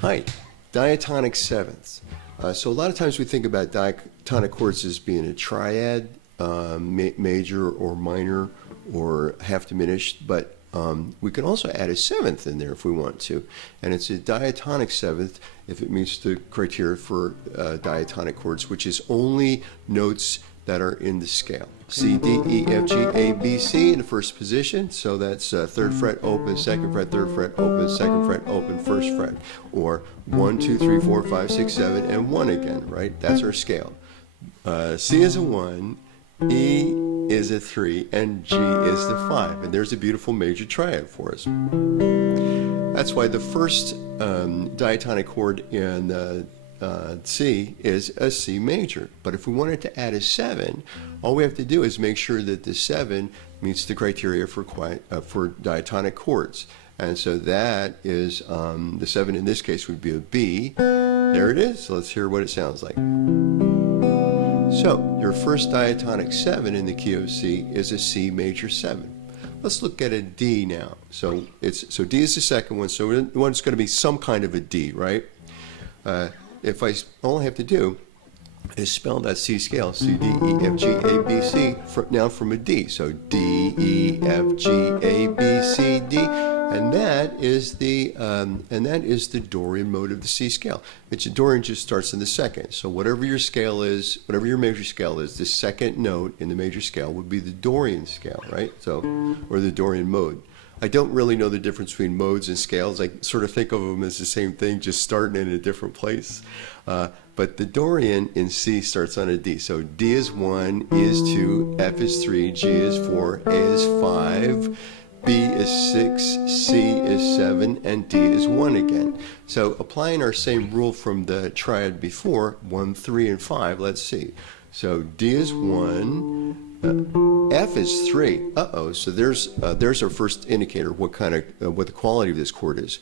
Hi, diatonic sevenths. So a lot of times we think about diatonic chords as being a triad, major or minor or half diminished, but we can also add a seventh in there if we want to. And it's a diatonic seventh if it meets the criteria for diatonic chords, which is only notes that are in the scale. C, D, E, F, G, A, B, C in the first position. So that's third fret open, second fret, third fret open, second fret open, first fret. Or 1, 2, 3, 4, 5, 6, 7, and 1 again, right? That's our scale. C is a 1, E is a 3, and G is the 5. And there's a beautiful major triad for us. That's why the first diatonic chord in C is a C major. But if we wanted to add a 7, all we have to do is make sure that the 7 meets the criteria for diatonic chords. And so that is, the 7 in this case would be a B. There it is. So let's hear what it sounds like. So your first diatonic 7 in the key of C is a C major 7. Let's look at a D now. So D is the second one. So one's going to be some kind of a D, right? All I have to do is spell that C scale, C, D, E, F, G, A, B, C, now from a D. So D, E, F, G, A, B, C, D, and that is the Dorian mode of the C scale. Dorian just starts in the second. So whatever your scale is, whatever your major scale is, the second note in the major scale would be the Dorian scale, right? So, or the Dorian mode. I don't really know the difference between modes and scales. I sort of think of them as the same thing, just starting in a different place. But the Dorian in C starts on a D. So D is 1, E is 2, F is 3, G is 4, A is 5, B is 6, C is 7, and D is 1 again. So applying our same rule from the triad before, 1, 3, and 5, let's see. So D is 1, F is 3. So there's our first indicator what the quality of this chord is.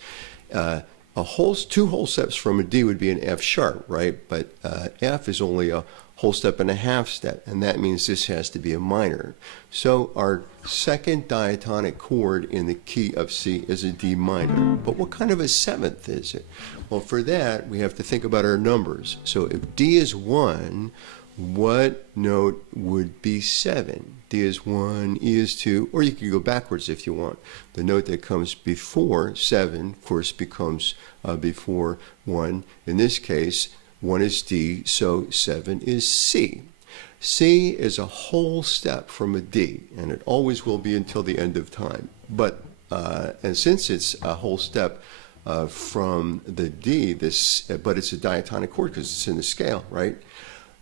Two whole steps from a D would be an F sharp, right? But F is only a whole step and a half step, and that means this has to be a minor. So our second diatonic chord in the key of C is a D minor. But what kind of a seventh is it? Well, for that, we have to think about our numbers. So if D is 1, what note would be 7? D is 1, E is 2, or you can go backwards if you want. The note that comes before 7, of course, becomes before 1. In this case, 1 is D, so 7 is C. C is a whole step from a D, and it always will be until the end of time. But and since it's a whole step from the D, but it's a diatonic chord because it's in the scale, right?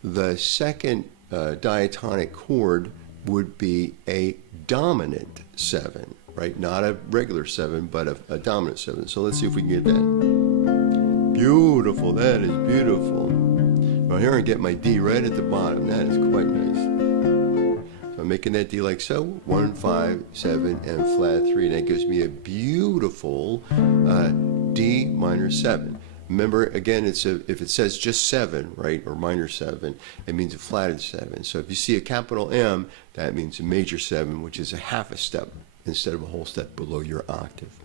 The second diatonic chord would be a dominant 7, right? Not a regular 7, but a dominant 7. So let's see if we can get that. Beautiful, that is beautiful. Well, here I get my D right at the bottom. That is quite nice. So I'm making that D like so, 1, 5, 7, and flat 3. And that gives me a beautiful D minor 7. Remember, again, if it says just 7, right, or minor 7, it means a flatted 7. So if you see a capital M, that means a major 7, which is a half a step instead of a whole step below your octave.